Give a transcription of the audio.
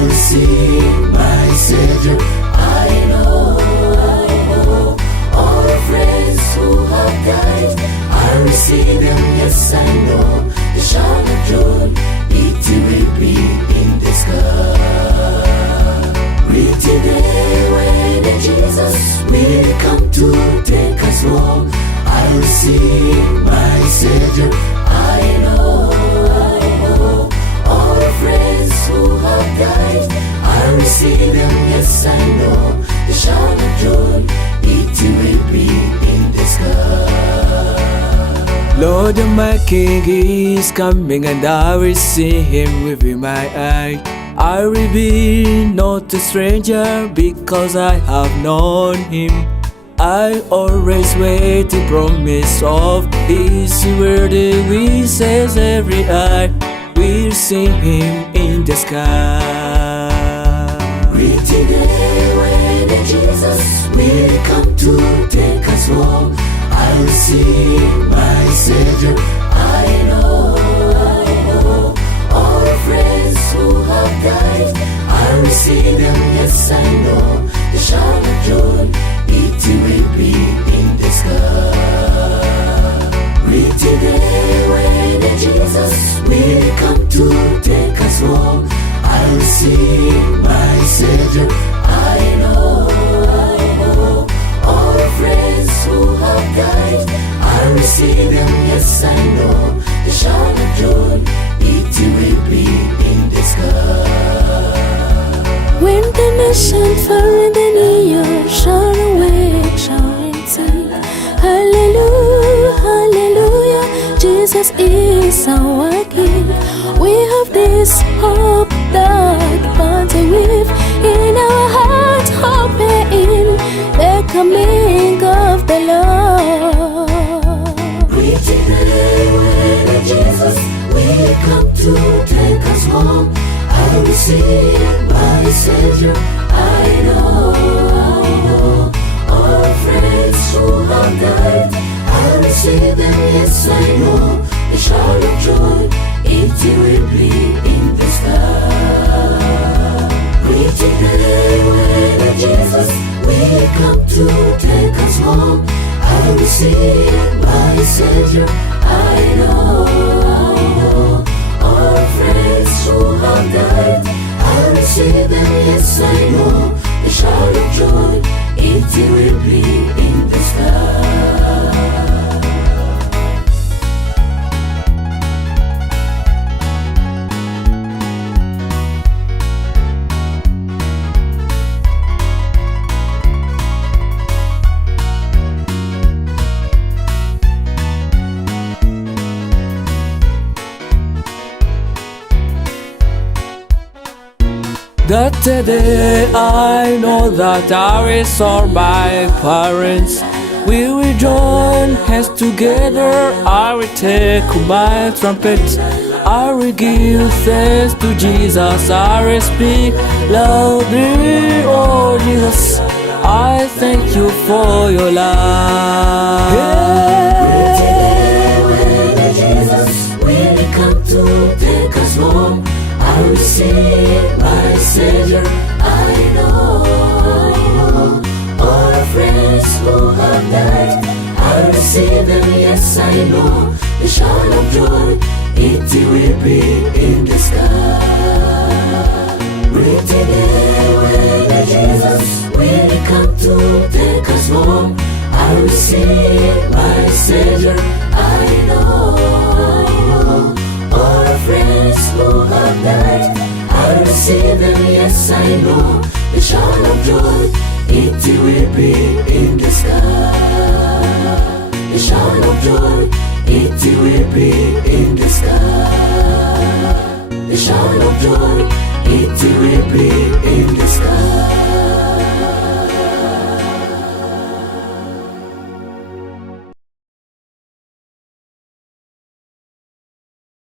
I receive my Savior. I know all the friends who have died. I receive them, yes I know. The shout of joy, it will be in the sky. Read today when Jesus will come to take us home. I receive my Savior. I know all the friends who have died. I receive them, yes I know. The shout of joy, it will be in the sky. Lord, my King is coming, and I will see him with my eye. I will be not a stranger, because I have known him. I always wait the promise of his word. We says every eye will see him in the sky. Read today when Jesus will come to take us home. I receive my Savior. I know all the friends who have died. I receive them, yes I know. The shout of joy, it will be in the sky. Read today when Jesus will come to take us home. I receive my Savior. I know all the friends who have died. I receive them, yes I know. The shout of joy, it will be in the sky. When the nation far and the near shall awake, shall sing, hallelujah, hallelujah, Jesus is our King. We have this hope that burns with in our hearts, hoping the coming of the Lord. Read today when Jesus will come to take us home. I receive my Savior. I know all friends who have died. I receive them, yes I know. The shout of joy, it will be in the sky. Read today when Jesus will come to take us home. I receive my Savior. I know all friends who have died. I receive them, yes I know. The shout of joy, it will be in the sky. That day I know that I will serve my parents. We will join hands together. I will take my trumpet. I will give thanks to Jesus. I will speak loudly, oh Jesus, I thank you for your love. Today when Jesus will come to take us home. I receive my Savior. I know all the friends who have died. I receive them, yes I know. The shout of joy, it will be in the sky. Read today when Jesus will come to take us home. I receive my Savior. I know all the friends who have died. I receive them, yes I know. The shout of joy, it will be in the sky. The shout of joy, it will be in the sky. The shout of joy, it will be